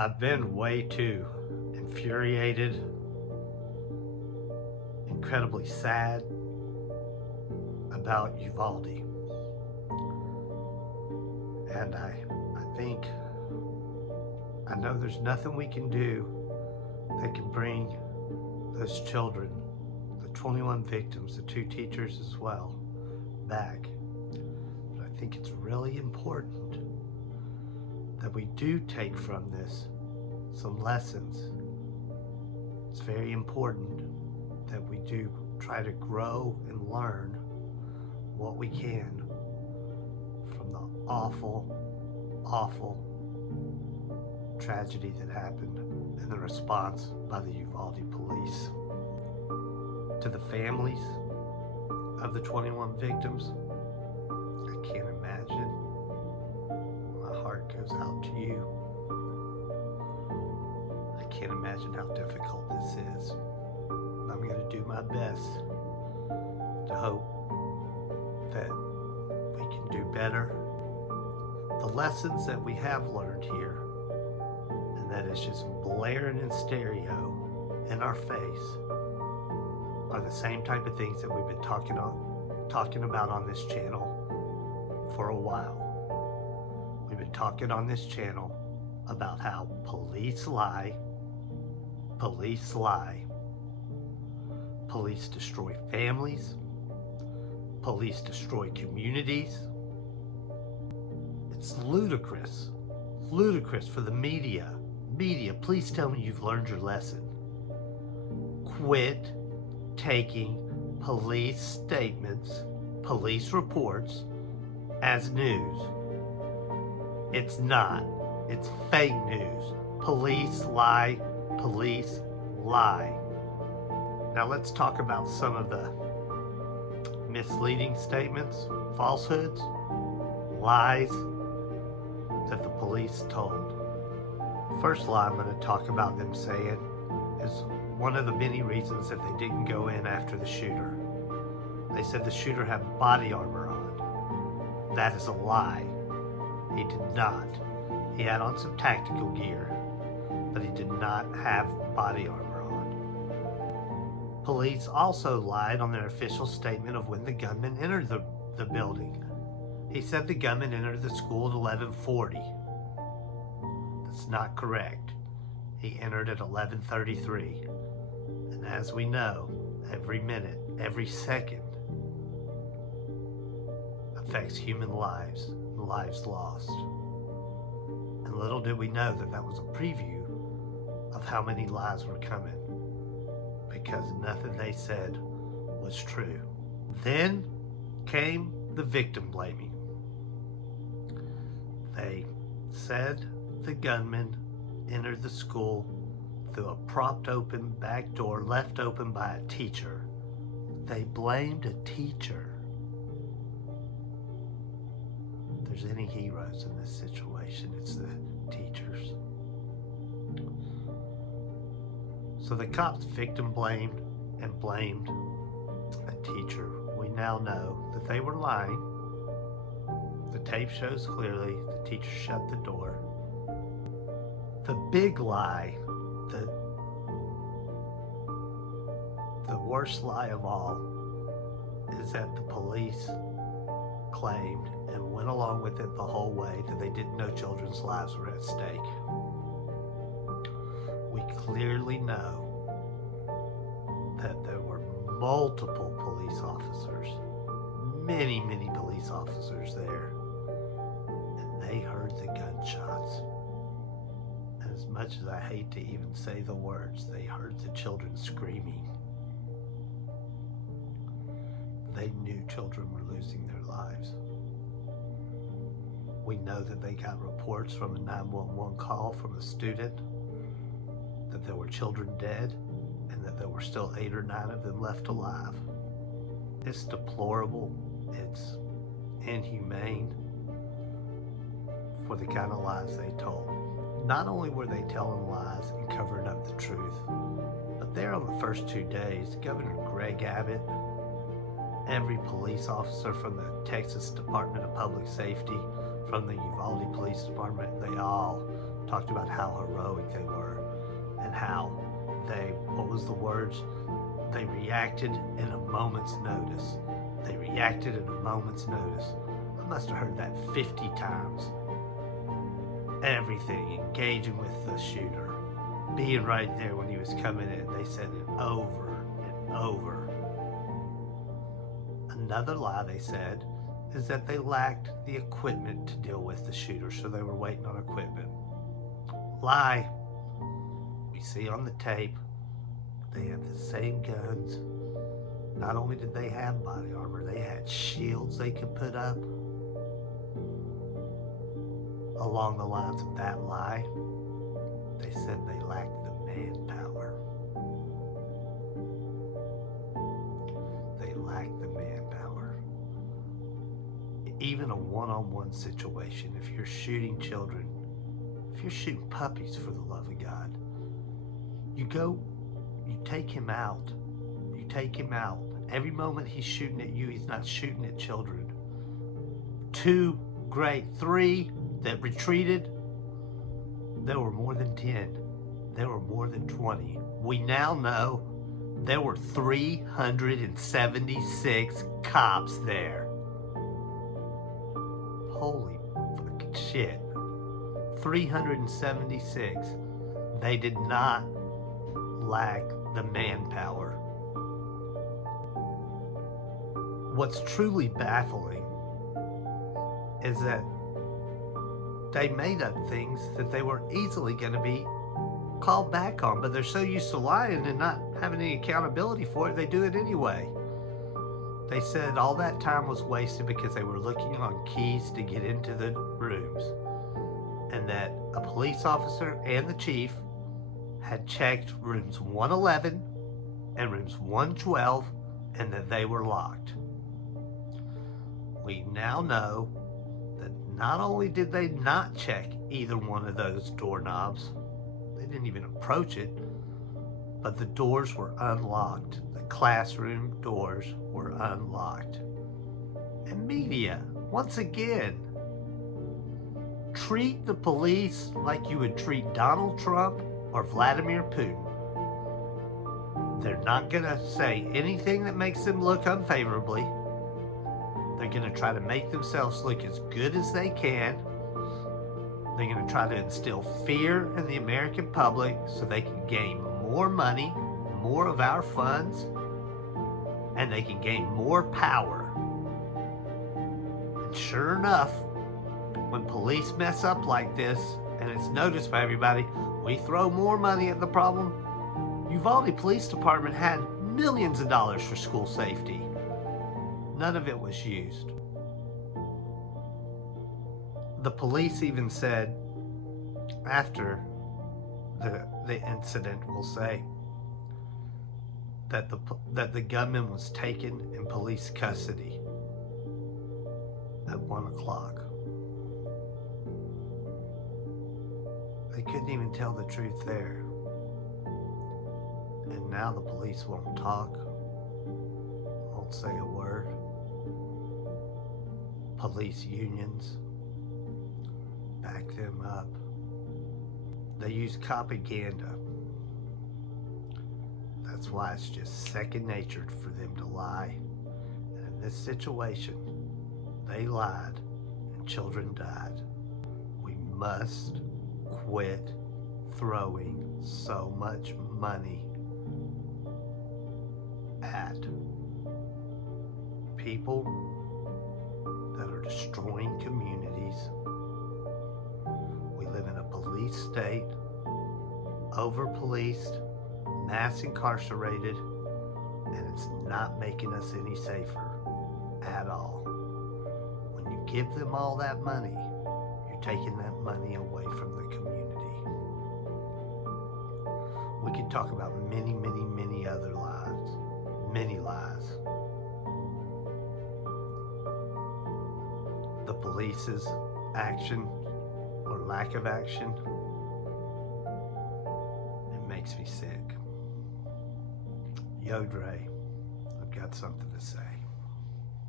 I've been way too infuriated, incredibly sad about Uvalde. And I know there's nothing we can do that can bring those children, the 21 victims, the 2 teachers as well, back. But I think it's really important that we do take from this some lessons. It's very important that we do try to grow and learn what we can from the awful, awful tragedy that happened and the response by the Uvalde police. To the families of the 21 victims, I can't imagine. My heart goes out to you. I can't imagine how difficult this is. I'm going to do my best to hope that we can do better. The lessons that we have learned here, and that is just blaring in stereo in our face, are the same type of things that we've been talking about on this channel for a while. We've been talking on this channel about how police lie, police destroy families, police destroy communities. It's ludicrous for the media. Media, please tell me you've learned your lesson. Quit taking police statements, police reports as news. It's not. It's fake news. Police lie. Police lie. Now let's talk about some of the misleading statements, falsehoods, lies that the police told. First lie I'm going to talk about them saying is one of the many reasons that they didn't go in after the shooter. They said the shooter had body armor on. That is a lie. He did not. He had on some tactical gear, but he did not have body armor on. Police also lied on their official statement of when the gunman entered the building. He said the gunman entered the school at 11:40. That's not correct. He entered at 11:33. And as we know, every minute, every second affects human lives and lives lost. And little did we know that that was a preview of how many lies were coming, because nothing they said was true. Then came the victim blaming. They said the gunman entered the school through a propped open back door left open by a teacher. They blamed a teacher. If there's any heroes in this situation, it's the teachers. So the cops victim blamed and blamed a teacher. We now know that they were lying. The tape shows clearly the teacher shut the door. The big lie, the worst lie of all, is that the police claimed and went along with it the whole way that they didn't know children's lives were at stake. We clearly know that there were multiple police officers, many police officers there, and they heard the gunshots. And as much as I hate to even say the words, they heard the children screaming. They knew children were losing their lives. We know that they got reports from a 911 call from a student that there were children dead and that there were still 8 or 9 of them left alive. It's deplorable. It's inhumane for the kind of lies they told. Not only were they telling lies and covering up the truth, but there on the first 2 days, Governor Greg Abbott, every police officer from the Texas Department of Public Safety, from the Uvalde Police Department, they all talked about how heroic they were and how what was the words? They reacted in a moment's notice. They reacted in a moment's notice. I must have heard that 50 times. Everything, engaging with the shooter, being right there when he was coming in. They said it over and over. Another lie they said is that they lacked the equipment to deal with the shooter, so they were waiting on equipment. Lie. We see on the tape, they have the same guns. Not only did they have body armor, they had shields they could put up. Along the lines of that lie, they said they lacked the manpower. They lacked the manpower. Even a one-on-one situation, if you're shooting children, if you're shooting puppies, for the love of God, you take him out. You take him out. Every moment he's shooting at you, he's not shooting at children. 2, great. 3 that retreated, there were more than 10. There were more than 20. We now know there were 376 cops there. Holy fucking shit. 376. They did not lack the manpower. What's truly baffling is that they made up things that they were easily going to be called back on, but they're so used to lying and not having any accountability for it, they do it anyway. They said all that time was wasted because they were looking on keys to get into the rooms, and that a police officer and the chief had checked rooms 111 and rooms 112 and that they were locked. We now know that not only did they not check either one of those doorknobs, they didn't even approach it, but the doors were unlocked. The classroom doors were unlocked. And media, once again, treat the police like you would treat Donald Trump or Vladimir Putin. They're not going to say anything that makes them look unfavorably. They're going to try to make themselves look as good as they can. They're going to try to instill fear in the American public so they can gain more money, more of our funds, and they can gain more power. And sure enough, when police mess up like this, and it's noticed by everybody, we throw more money at the problem. Uvalde Police Department had millions of dollars for school safety. None of it was used. The police even said, after the incident, we'll say, that the gunman was taken in police custody at 1 o'clock. They couldn't even tell the truth there. And now the police won't talk, won't say a word. Police unions back them up. They use propaganda. That's why it's just second nature for them to lie. And in this situation, they lied and children died. We must quit throwing so much money at people that are destroying communities. We live in a police state, over-policed, mass incarcerated, and it's not making us any safer at all. When you give them all that money, you're taking that money away from the community. We could talk about many, many, many other lies, many lies. The police's action or lack of action, it makes me sick. Yo, Dre, I've got something to say.